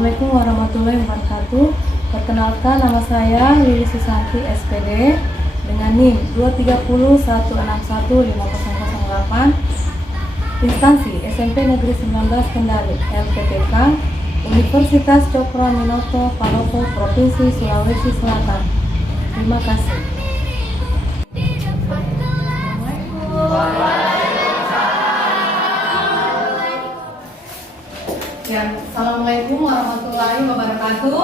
Assalamualaikum warahmatullahi wabarakatuh. Perkenalkan, nama saya Lili Susanti SPD dengan NIM 230161508. Instansi SMP Negeri 19 Kendari LPPK Universitas Cokroaminoto Palopo Provinsi Sulawesi Selatan. Terima kasih. Ya, Assalamualaikum warahmatullahi wabarakatuh.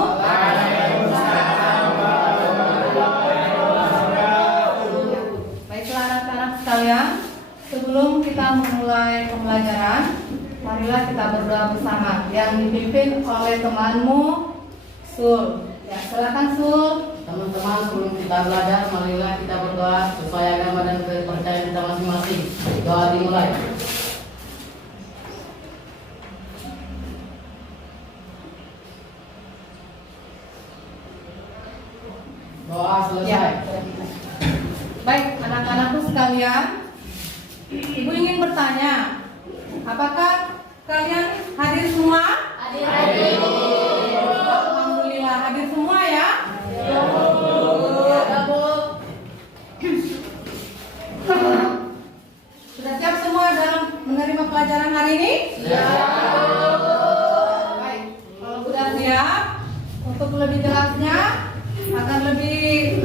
Baiklah anak-anak sekalian, sebelum kita memulai pembelajaran, marilah kita berdoa bersama yang dipimpin oleh temanmu, Sul. Ya, silakan Sul. Teman-teman, sebelum kita belajar, marilah kita berdoa sesuai agama dan kepercayaan kita masing-masing. Doa dimulai. Doa selesai. Ya. Baik, anak-anakku sekalian, Ibu ingin bertanya, apakah kalian hadir semua? Hadir. Alhamdulillah, hadir semua ya? Ya, Bu. Sudah siap semua dalam menerima pelajaran hari ini? Baik, kalau sudah siap, untuk lebih jelasnya, agar lebih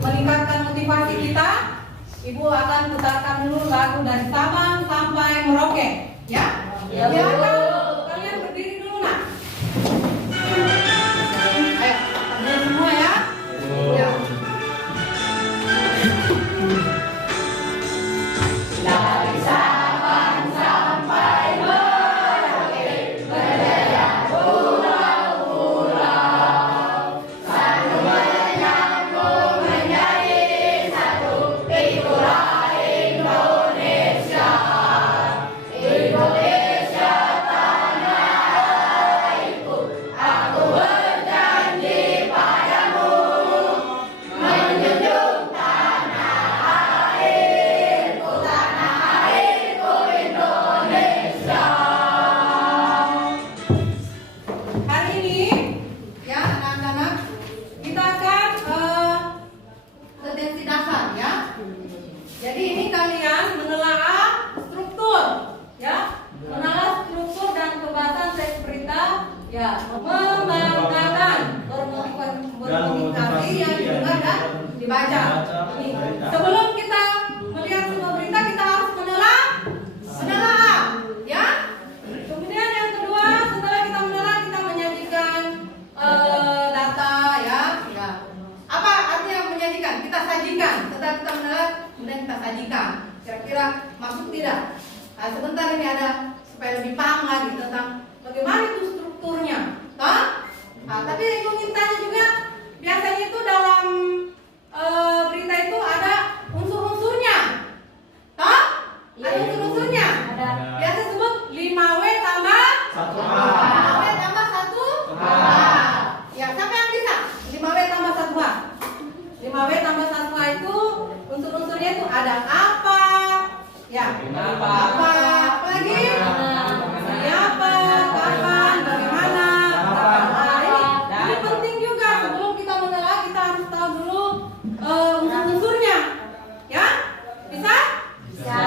meningkatkan motivasi kita, Ibu akan putarkan dulu lagu dari Sabang sampai Merauke, ya? Kalian berdiri dulu, nak. Ayo, berdiri semua ya. Ya. Dari Sabang sampai Merauke, berdaya pulau-pulau, satu menyambung menjadi satu, itulah Indonesia. Indonesia tanah airku, aku berjanji padamu, menjunjung tanah airku Indonesia. Hari ini, ya anak-anak, kita akan tendensi dasar ya. Jadi ini kalian menelaah struktur, ya, menelaah struktur dan kebahasan teks berita, ya, membanggakan, berkomunikasi yang juga dan dibaca. Ini. Sebelum kita melihat sebuah berita, kita harus menelaah, ya. Kemudian yang kedua, setelah kita menelaah, kita menyajikan data, ya. Apa artinya menyajikan? Kita sajikan. Setelah kita menelaah, kemudian kita sajikan. Kira-kira masuk tidak? Nah, sebentar ini ada supaya lebih paham lagi tentang bagaimana itu strukturnya. Toh? Nah, tapi Ibu ingin tanya juga, biasanya itu dalam berita itu ada unsur-unsurnya. Toh? Ada unsur-unsurnya. Biasa sebut 5W tambah 1A. 5W tambah 1A. Ya, siapa yang bisa? 5W tambah 1A. 5W tambah 1A itu unsur-unsurnya itu ada apa? Ya, apa? Apalagi? Siapa? Kapan? Bagaimana? Nah, ini penting juga. Sebelum kita menelaah, kita harus tahu dulu unsur-unsurnya. Ya? Bisa? Bisa.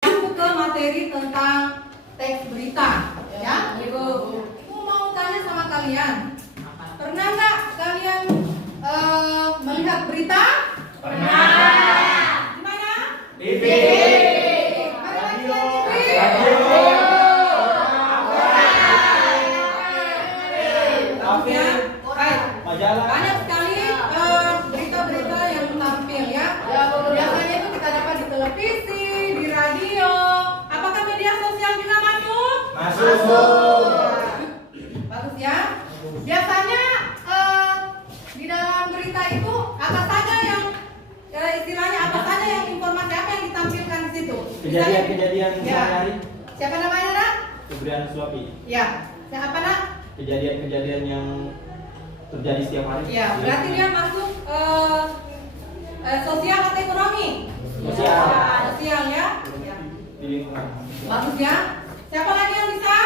Masuk ke materi tentang teks berita. Ya, Ibu mau tanya sama kalian. Pernah nggak kalian melihat berita? Pernah. Di mana? TV. Mana lagi lihat TV? Bagus ya. Baik. Majalah. Banyak sekali berita-berita yang tampil ya. Biasanya itu kita dapat di televisi, di radio. Apakah media sosial juga masuk? Masuk. Bagus ya. Biasanya di dalam berita itu apa saja yang istilahnya apa saja yang informasi apa yang ditampilkan di situ? Kejadian-kejadian Ya. sehari-hari. Siapa namanya, Nak? Febrian Suapi. Ya. Siapa, Nak? Kejadian-kejadian yang terjadi setiap hari. Ya, berarti dia masuk sosial atau ekonomi? Sosial. Sosial ya. Di lingkungan. Bagus ya. Siapa lagi yang bisa?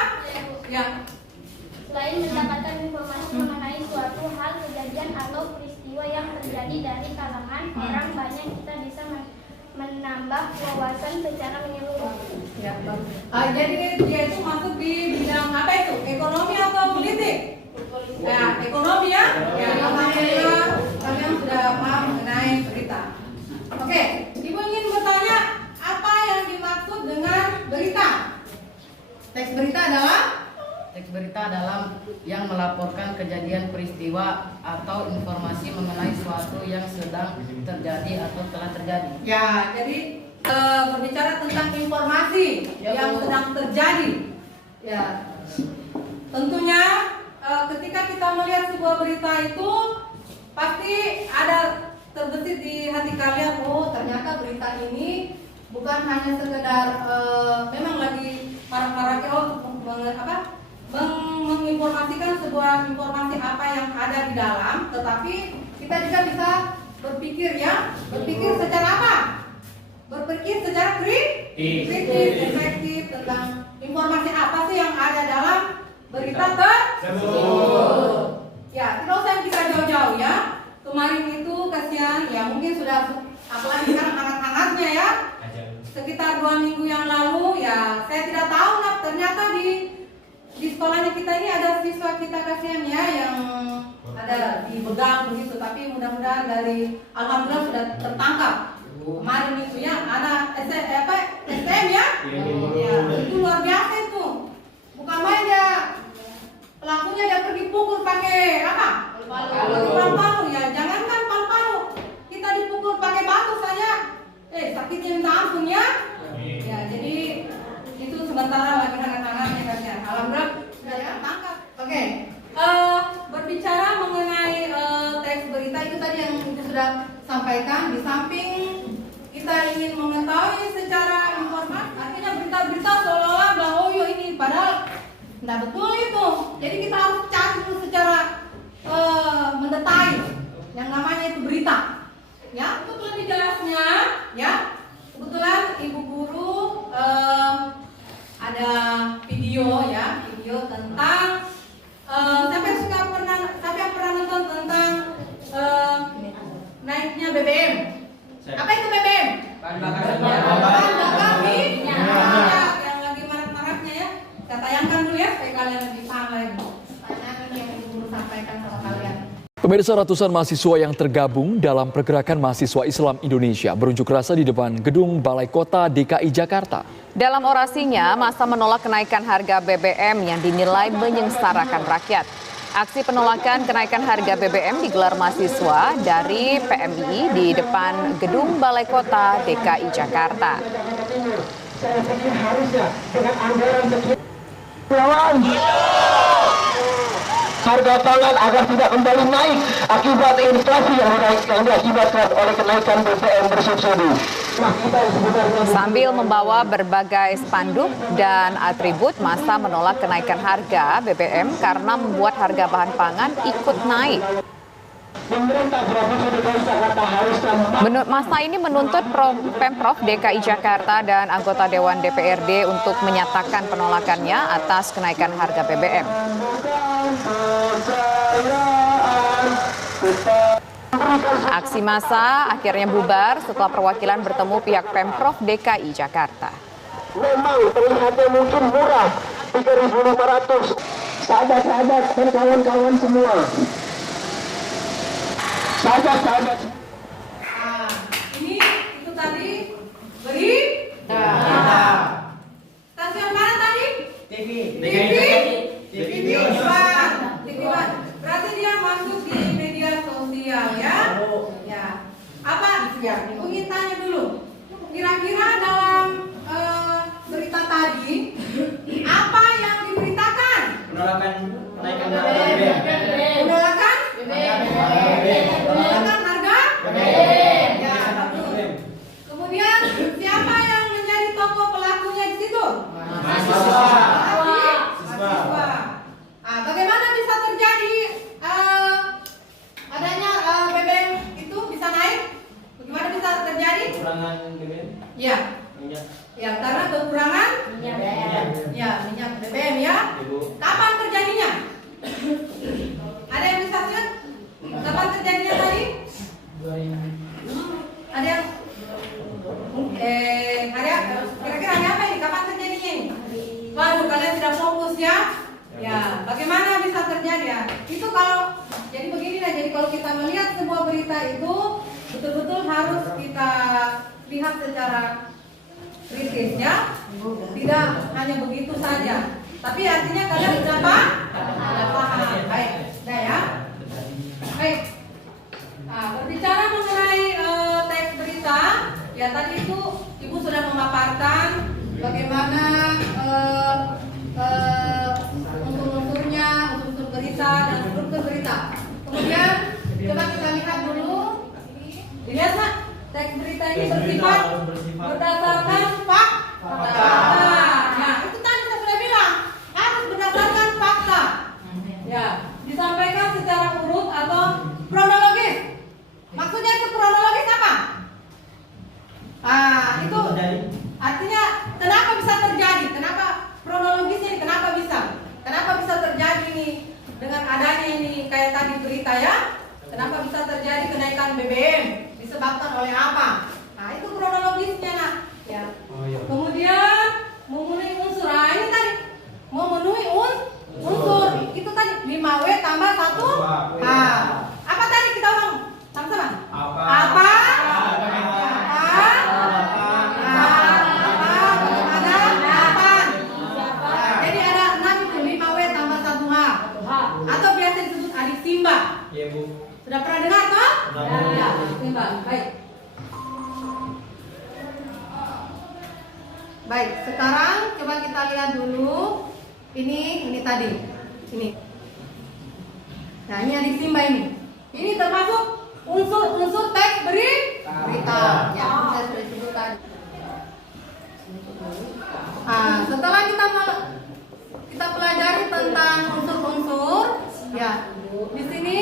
dengan orang banyak kita bisa menambah wawasan secara menyeluruh. Ya, jadi dia itu masuk di bidang apa itu? Ekonomi atau politik? Nah, ekonomi ya. Ya, alhamdulillah kalian sudah paham mengenai berita. Oke, Ibu ingin bertanya apa yang dimaksud dengan berita? Teks berita adalah Teks berita dalam yang melaporkan kejadian peristiwa atau informasi mengenai suatu yang sedang terjadi atau telah terjadi. ya, jadi berbicara tentang informasi yang sedang terjadi. Ya, tentunya ketika kita melihat sebuah berita itu pasti ada terbesit di hati kalian, oh ternyata berita ini bukan hanya sekedar memang lagi marak-maraknya menginformasikan sebuah informasi apa yang ada di dalam, tetapi kita juga bisa berpikir secara apa? Berpikir secara kritis, efektif tentang informasi apa sih yang ada dalam berita tersebut. Ya, tidak usah kita jauh-jauh ya. Kemarin itu kasihan, ya mungkin sudah apalagi sekarang hangat-hangatnya ya. Sekitar 2 minggu yang lalu ya, saya tidak tahu ternyata di sekolahnya kita ini ada siswa kita kasihan ya yang ada dibegal begitu, tapi mudah-mudahan dari alhamdulillah sudah tertangkap. Kemarin itu ya ada SM ya. Ya, itu luar biasa itu. Bukan main ya, pelakunya dia pergi pukul pakai apa? Palu ya, jangankan palu. Kita dipukul pakai batu saja. Sakitnya minta ampun ya. Ya, jadi itu sementara lagi hangat-hangatnya kasihan. Alhamdulillah sudah tertangkap. Oke. Berbicara mengenai teks berita itu tadi yang Ibu sudah sampaikan, di samping kita ingin mengetahui secara informasi, artinya berita-berita seolah-olah bahwa oh ini padahal tidak betul itu. Jadi kita harus cari dulu secara mendetail yang namanya itu berita. Ya, untuk lebih jelasnya, ya kebetulan Ibu Guru ada video ya, video tentang siapa yang pernah nonton tentang naiknya BBM. Apa itu BBM? Bahan bakar minyak yang lagi marak-maraknya ya. Saya tayangkan dulu ya supaya kalian lebih paham lagi. Pertanyaan yang Ibu Guru sampaikan sama kalian. Pemirsa, ratusan mahasiswa yang tergabung dalam Pergerakan Mahasiswa Islam Indonesia berunjuk rasa di depan gedung Balai Kota DKI Jakarta. Dalam orasinya, massa menolak kenaikan harga BBM yang dinilai menyengsarakan rakyat. Aksi penolakan kenaikan harga BBM digelar mahasiswa dari PMI di depan gedung Balai Kota DKI Jakarta. Harga pangan agar tidak kembali naik akibat inflasi yang diakibatkan oleh kenaikan BBM bersubsidi. Sambil membawa berbagai spanduk dan atribut, massa menolak kenaikan harga BBM karena membuat harga bahan pangan ikut naik. Massa ini menuntut Pemprov DKI Jakarta dan anggota Dewan DPRD untuk menyatakan penolakannya atas kenaikan harga BBM. Aksi massa akhirnya bubar setelah perwakilan bertemu pihak Pemprov DKI Jakarta. Memang terlihatnya mungkin murah, 3.500. Sahabat-sahabat dan kawan-kawan semua. Sahabat-sahabat. Ini itu tadi berita. Stasiun mana tadi? TV. TV One. Berarti dia masuk di media sosial ya? Ya. Apa? Ya, Ibu ingin tanya dulu. Kira-kira dalam berita tadi apa yang diberitakan? Penolakan kenaikan harga BBM. Penolakan? Penolakan harga? Ya, bagus. Kemudian siapa yang menjadi tokoh pelakunya di situ? Mahasiswa. Bagaimana bisa terjadi adanya BBM itu bisa naik? Bagaimana bisa terjadi? Kekurangan BBM. Ya. Minyak. Ya, karena kekurangan minyak BBM ya. Kapan terjadinya? Ada yang bisa lihat? Kapan terjadinya tadi? 2019 kira-kira hari apa ini? Kapan terjadinya ini? Waduh, kalian tidak fokus ya? Ya, bagaimana bisa terjadi ya? Itu kalau jadi begini lah. Jadi kalau kita melihat sebuah berita itu betul-betul harus kita lihat secara kritis ya. Tidak hanya begitu saja. Tapi artinya kalian sudah paham. Baik, sudah ya. Baik. Nah, berbicara mengenai teks berita, ya tadi itu Ibu sudah memaparkan bagaimana unsur-unsurnya, unsur berita dan struktur berita. Kemudian coba kita lihat dulu. Dilihat Pak, teks berita ini bersifat berdasarkan fakta. Nah, itu tadi saya sudah bilang harus berdasarkan fakta. Ya, disampaikan secara urut atau kronologis. Maksudnya itu kronologis apa? Itu artinya kenapa bisa terjadi? Kenapa kronologisnya ini kenapa bisa? Kenapa bisa terjadi ini dengan adanya ini kayak tadi berita ya? Kenapa bisa terjadi kenaikan BBM? Disebabkan oleh apa? Nah, itu kronologisnya nak. Ya. Kemudian memenuhi unsur. Nah, ini tadi memenuhi unsur. Itu tadi 5W tambah 1. Apa tadi kita ngomong? Sama-sama. Apa? Jadi ada 6 itu 5W tambah 1H. Atau biasa disebut adik timba. Iya, Bu. Sudah pernah dengar toh? Ya, timba. Baik. Baik, sekarang coba kita lihat dulu. Ini tadi. Ini. Nah, ini adik timba ini. Ini termasuk unsur teks berita. Ya, saya sudah sebutkan. Setelah kita pelajari tentang unsur-unsur, ya, di sini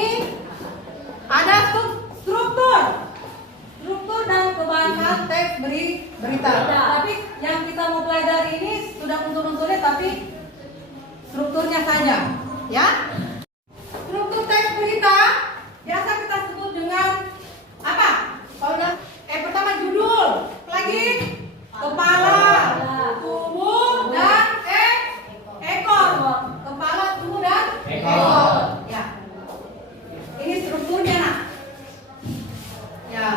ada struktur dan kebahasan teks berita. Tapi yang kita mau pelajari ini sudah unsur-unsurnya, tapi strukturnya saja, ya. Struktur teks berita biasa kita sebut dengan apa? Pertama judul, lagi kepala, tubuh dan ekor. Kepala, tubuh dan ekor. Ya. Ini strukturnya nak. Ya.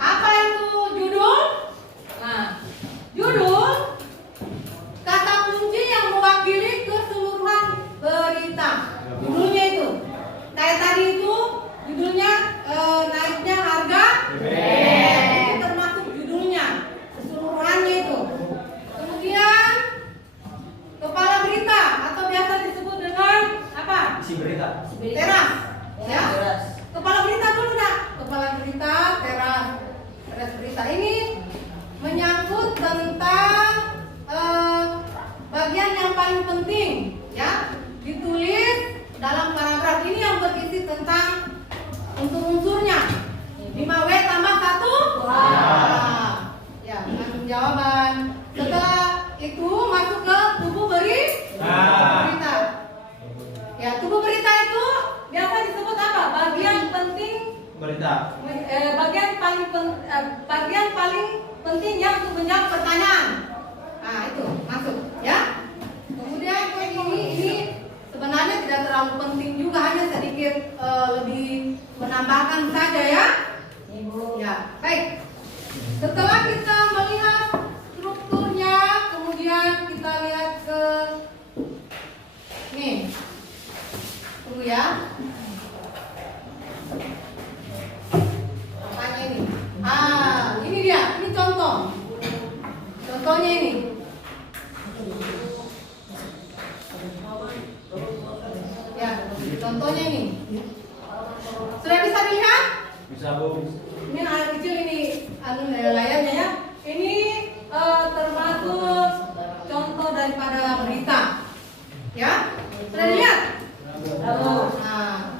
Apa itu judul? Nah, judul kata kunci yang mewakili keseluruhan berita. Judulnya itu. Kayak tadi itu judulnya naiknya harga BBM. Itu termasuk judulnya, keseluruhannya itu. Kemudian kepala berita atau biasa disebut dengan apa? Isi berita. Teras. Ya. Kepala berita dulu nak. Kepala berita, teras berita ini menyangkut tentang bagian yang paling penting, ya. Ditulis dalam paragraf ini yang berisi tentang unsur-unsurnya. 5W tambah 1. Ya, dengan jawaban. Setelah itu masuk ke tubuh berita. Ya, tubuh berita itu biasa disebut apa? Bagian penting Berita. Bagian paling pentingnya untuk menjawab pertanyaan. Nah, itu masuk, ya. Kemudian ini sebenarnya tidak terlalu penting juga, hanya sedikit lebih menambahkan saja ya. Ya, baik. Setelah kita melihat strukturnya, kemudian kita lihat ke nih. Tunggu ya. Apanya ini? Ini dia. Ini contoh. Contohnya ini. Ya, contohnya ini. Sudah bisa dilihat? Bisa, Bu. Ini anak kecil ini layarnya ya. Ini termasuk contoh daripada berita. Ya? Sudah dilihat? Nah.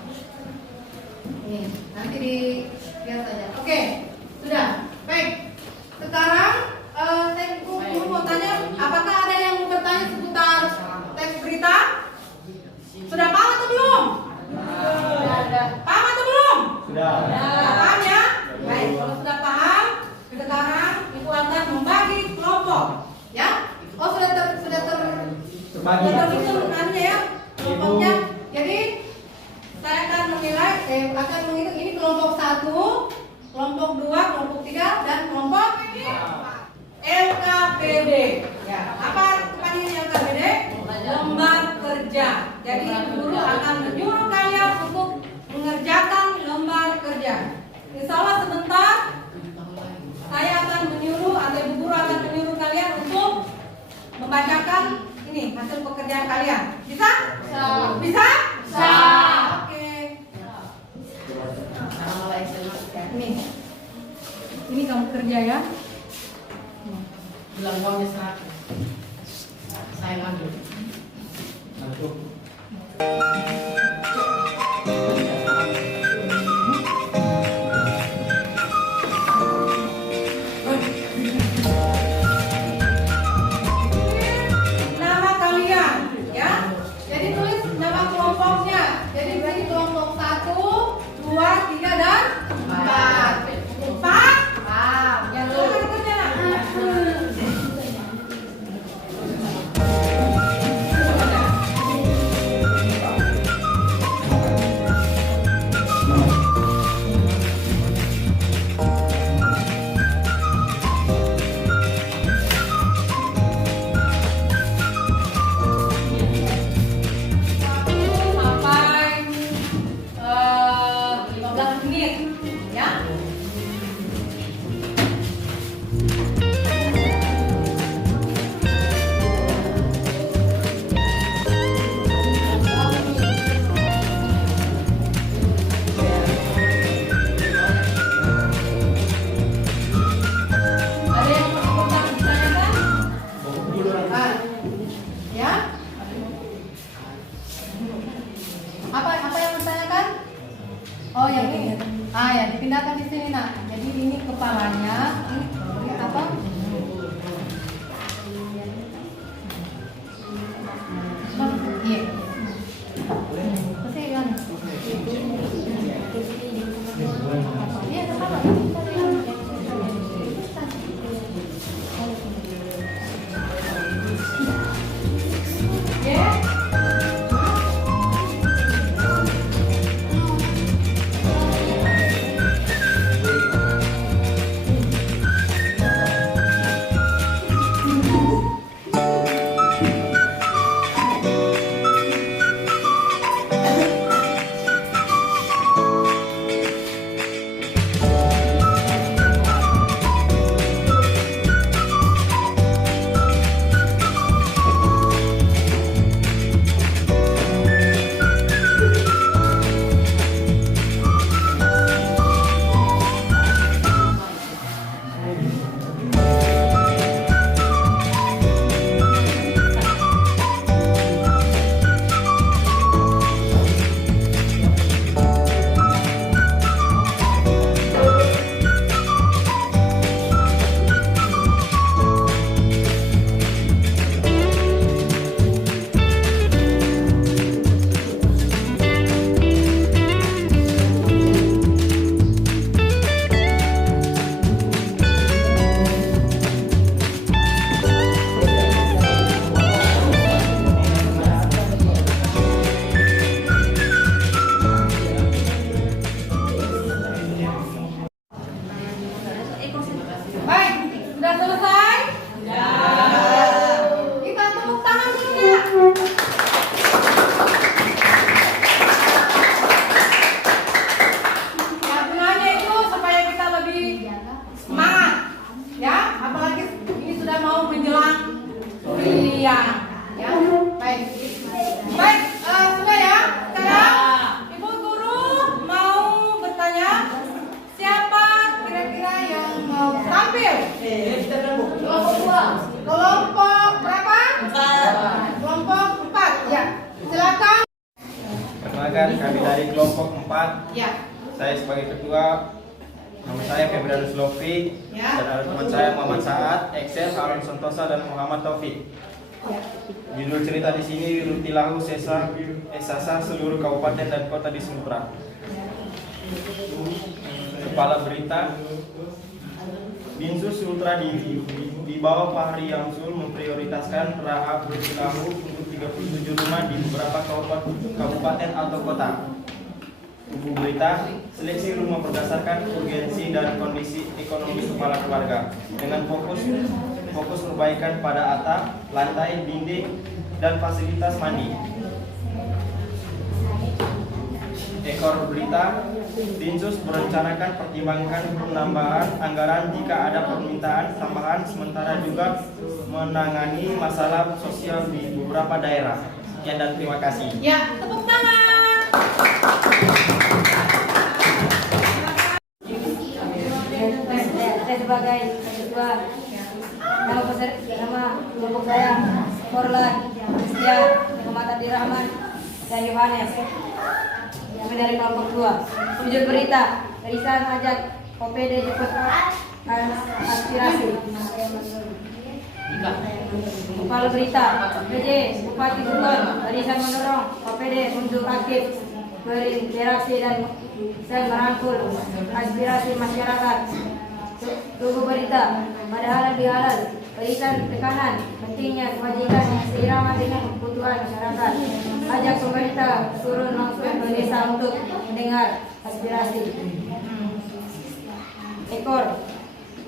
Ini nanti dilihat saja. Oke, sudah. Baik. Sekarang saya mau tanya, apakah ada yang mau bertanya seputar teks berita? Sudah paham atau belum? Paham atau belum? Sudah. Paham ya? tersusun anunya ya, kelompoknya. Jadi saya akan menilai, akan menghitung ini kelompok 1, kelompok 2, kelompok 3, dan kelompok LKPD. Ya, apa kepanjangan LKPD? Lembar kerja. Jadi guru akan menyuruh kalian untuk mengerjakan lembar kerja. Insya Allah sebentar saya akan menyuruh atau ibu guru akan menyuruh kalian untuk membacakan ini hasil pekerjaan kalian. Bisa? Bisa? Bisa. Oke. Ini kamu kerja ya. Bilang uangnya 100. Saya ngambil. Nama kalian ya. Jadi tulis nama kelompoknya. Jadi bagi kelompok 1, 2, 3 dan 4. 4. Yang mana kerja nak? Sampai 15 menit ya. Ada yang mau ditanyakan? Ya. Apa yang ditanyakan? Oh yang ini. Ya dipindahkan di sini nak. Jadi ini kepalanya, ini apa? Iya. Terus kan? Iya, apa? Ya. Baik, sudah selesai? Ya. Kita tepuk tangan dulu ya. Ya gunanya itu supaya kita lebih semangat, ya. Apalagi ini sudah mau menjelang kuliah, ya. Baik, baik, sudah ya. Sekarang ibu guru mau bertanya, siapa kira-kira yang mau tampil? Kelompok berapa? 4. Kelompok 4, ya. Silakan. Perkenalkan, kami dari kelompok 4. Ya. Saya sebagai ketua. Nama saya Febrianus Lofi. Ya. Dan ada teman saya Muhammad Saad, Excel, Harun Santosa, dan Muhammad Taufik. Ya. Judul cerita di sini Rutilahu Sesa seluruh kabupaten dan kota di Sumatera. Kepala berita, Dinsus Ultra di bawah Fahri Yamsul memprioritaskan Rahab Rutilahu untuk 37 rumah di beberapa kabupaten atau kota. Buku berita, seleksi rumah berdasarkan urgensi dan kondisi ekonomi kepala keluarga dengan fokus perbaikan pada atap, lantai, dinding, dan fasilitas mandi. Ekor berita, Dinsus merencanakan pertimbangkan penambahan anggaran jika ada permintaan tambahan, sementara juga menangani masalah sosial di beberapa daerah. Sekian dan terima kasih. Ya, tepuk tangan. Saya sebagai ketua nama kelompok saya Korlan, Setia, Muhammad Abdi Rahman, dan Yohanes. Kami dari kelompok 2. Wujud berita, Barisan Ajak OPD Jeput Aspirasi. Kepala berita, PJ Bupati Bogor, Barisan mendorong OPD untuk aktif berinteraksi dan merangkul aspirasi masyarakat. Tubuh berita, padahal dihalal, barisan tekanan, pentingnya kewajiban yang seirama dengan kebutuhan masyarakat. Ajak pemerintah turun langsung ke desa untuk mendengar aspirasi. Ekor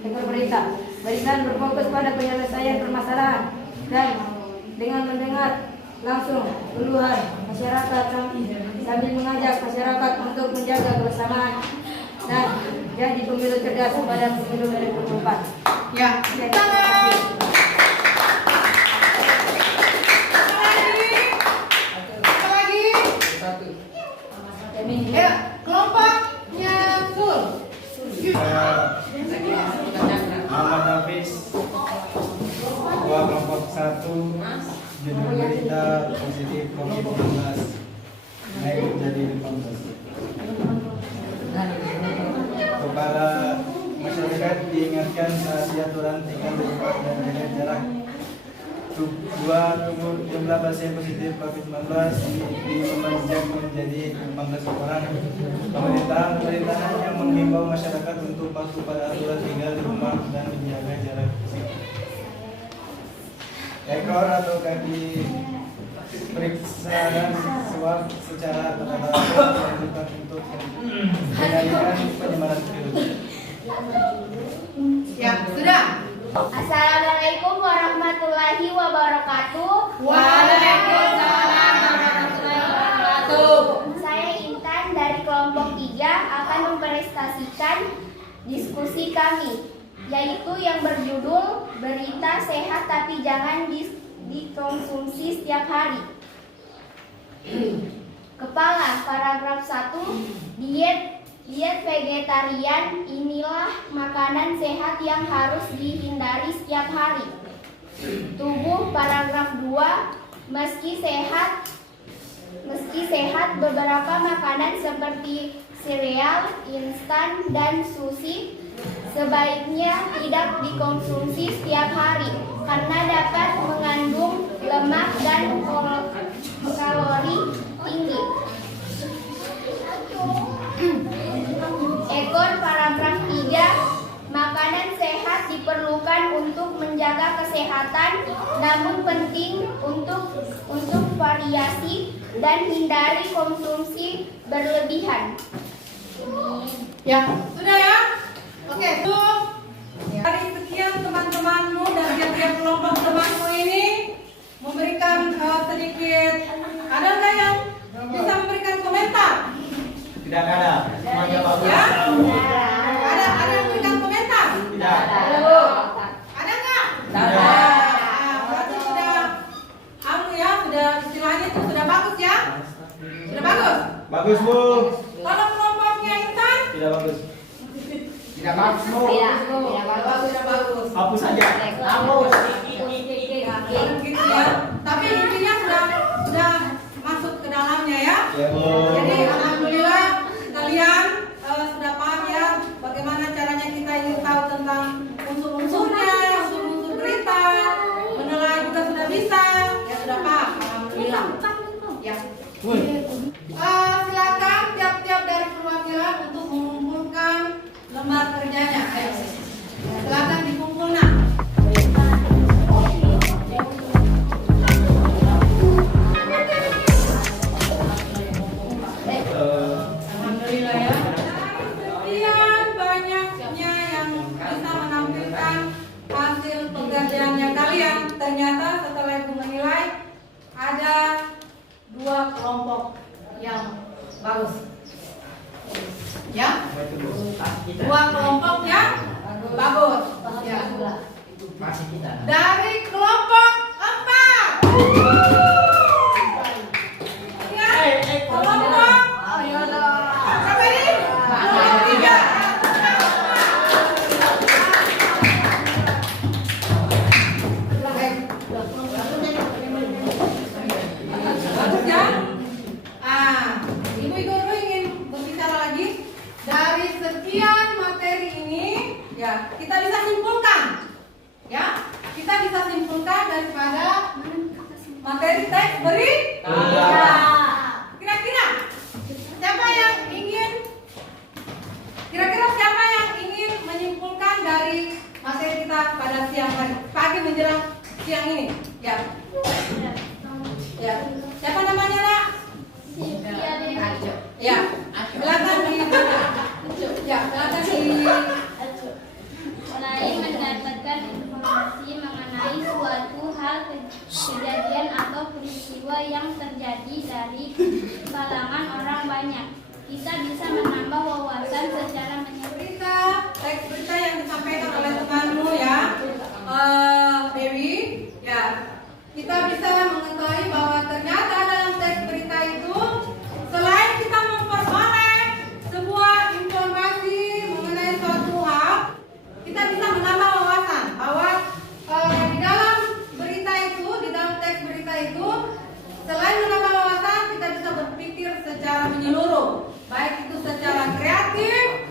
berita, barisan berfokus pada penyelesaian permasalahan dan dengan mendengar langsung keluhan masyarakat sambil mengajak masyarakat untuk menjaga kebersamaan dan jadi pemilu cerdas pada pemilu 2024. Ya, tangan. Apa lagi? Ya, kelompoknya Sul. Muhammad Hafiz, Ketua Kelompok 1, judul berita positif COVID-19 naik menjadi 18. Kepada masyarakat diingatkan saat aturan tinggal di rumah dan jaga jarak. Jumlah pasien positif COVID-19 melonjak menjadi 18 orang. Pemerintahan yang menghimbau masyarakat untuk patuh pada aturan tinggal di rumah dan menjaga jarak fisik. Ekor atau kaki periksa dan swab secara berkala dilakukan untuk mengendalikan penyebaran virus. Ya, sudah. Assalamualaikum warahmatullahi wabarakatuh. Waalaikumsalam warahmatullahi wabarakatuh. Saya Intan dari kelompok 3 akan mempresentasikan diskusi kami, yaitu yang berjudul Berita Sehat Tapi Jangan Dikonsumsi Setiap Hari. Kepala paragraf 1, diet vegetarian inilah makanan sehat yang harus dihindari setiap hari. Tubuh paragraf 2, meski sehat beberapa makanan seperti sereal, instan, dan sushi sebaiknya tidak dikonsumsi setiap hari karena dapat mengandung lemak dan kalori tinggi. Ekor paragraf 3, makanan sehat diperlukan untuk menjaga kesehatan, namun penting untuk variasi dan hindari konsumsi berlebihan. Ya, sudah ya? Oke, tuh. Dari sekian teman-temanmu dan tiap-tiap kelompok temanmu ini memberikan sedikit, ada nggak yang bisa memberikan komentar? Tidak ada. Semuanya bagus. Ya? Ada yang memberikan komentar? Tidak. Ada nggak? Ada. Berarti sudah, sudah istilahnya itu sudah bagus ya? Sudah bagus? Bagus, Bu. Kalau kelompoknya Intan? Tidak bagus. Tidak bagus, Bu. Tidak bagus. Hapus saja. Hapus. Gitu ya. Tapi intinya sudah masuk ke dalamnya ya. Ya, Bu. Jadi alhamdulillah kalian sudah paham ya bagaimana caranya kita ingin tahu tentang unsur-unsurnya, unsur-unsur berita, menilai juga sudah bisa. Ya sudah paham, alhamdulillah. Ya. Silakan tiap-tiap dari perwakilan untuk mengumpulkan lembar kerjanya. Ayo. Silakan dikumpul nak. setelah Ibu menilai ada 2 kelompok yang bagus. Ya, 2 kelompok yang bagus. Ya. Dari kelompok 4. Ingat, kelompok berapa ini? 3. Bagus ya? Ibu guru ingin berbicara lagi. Dari sekian materi ini, ya kita bisa simpulkan, ya kita bisa simpulkan daripada materi teks berita. Kira-kira siapa yang ingin menyimpulkan dari materi kita pada siang hari, pagi menjelang siang ini? Ya. Ya. Siapa namanya, Nak? Ya. Silakan di. Ya, silakan di. Mulai mendapatkan informasi mengenai suatu hal kejadian atau peristiwa yang terjadi dari kalangan orang banyak. Kita bisa menambah wawasan secara menyeluruh. Teks berita yang disampaikan oleh temanmu ya, Dewi, ya kita bisa mengetahui bahwa ternyata dalam teks berita itu selain kita memperoleh sebuah informasi mengenai suatu hal, kita bisa menambah wawasan bahwa di dalam berita itu, di dalam teks berita itu, selain menambah wawasan, kita bisa berpikir secara menyeluruh, baik itu secara kreatif,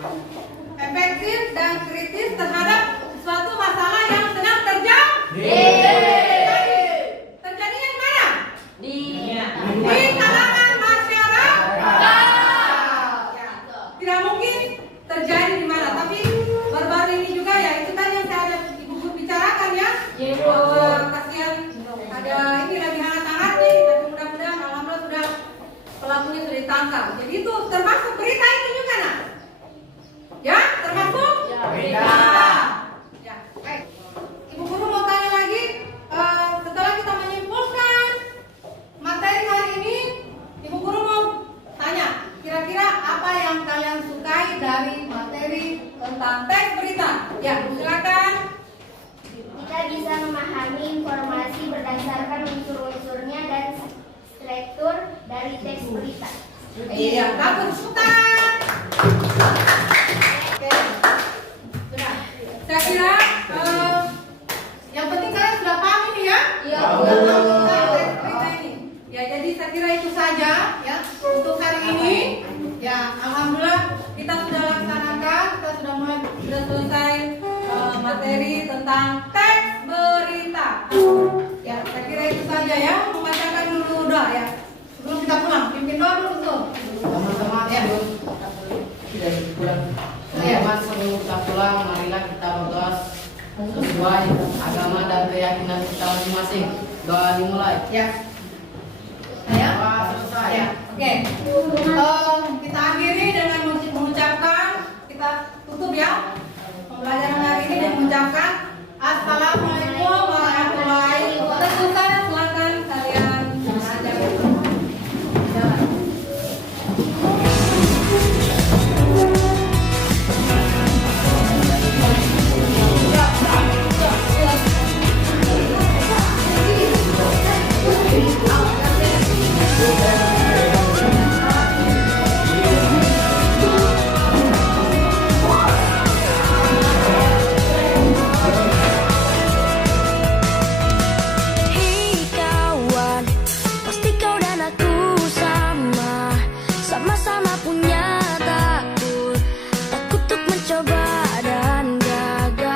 efektif, dan kritis terhadap suatu masalah yang sedang terjadinya di mana? Di kalangan masyarakat. Ya. Tidak mungkin terjadi di mana, tapi baru-baru ini juga ya, itu kan yang saya ada Ibu Guru bicarakan ya. Kasihan ada ini lagi hangat-hangatnya, tapi mudah-mudahan alhamdulillah sudah pelakunya sudah ditangkap. Jadi itu termasuk berita itu juga, Nak? Ya, termasuk berita. Ya, baik. Ibu Guru mau tanya lagi, setelah kita menyimpulkan materi hari ini, Ibu Guru mau tanya, kira-kira apa yang kalian sukai dari materi tentang teks berita? Ya, silakan. Kita bisa memahami informasi berdasarkan unsur-unsurnya dan struktur dari teks berita. Iya, bagus. Putar. Oke. Sudah. Saya kira yang penting kalian sudah paham ini ya? Iya. Sudah paham tentang teks berita ini. Ya, jadi saya kira itu saja ya untuk hari ini. Ya, alhamdulillah kita sudah laksanakan, kita sudah selesai materi tentang teks berita. Ya, saya kira itu saja ya. Membacakan dulu doa ya. Sebelum kita pulang, pimpin doa dulu tuh. Teman-teman ya, sudah pulang. Teman-teman sebelum kita pulang, marilah kita berdoa sesuai agama dan keyakinan kita masing-masing. Doa dimulai. Ya. Ya. Selesai. Ya. Oke. Kita akhiri dengan mengucapkan, kita tutup ya pembelajaran hari ini dengan mengucapkan Assalamualaikum warahmatullahi wabarakatuh. Silakan kalian belajar. Jalan. Sama-sama punya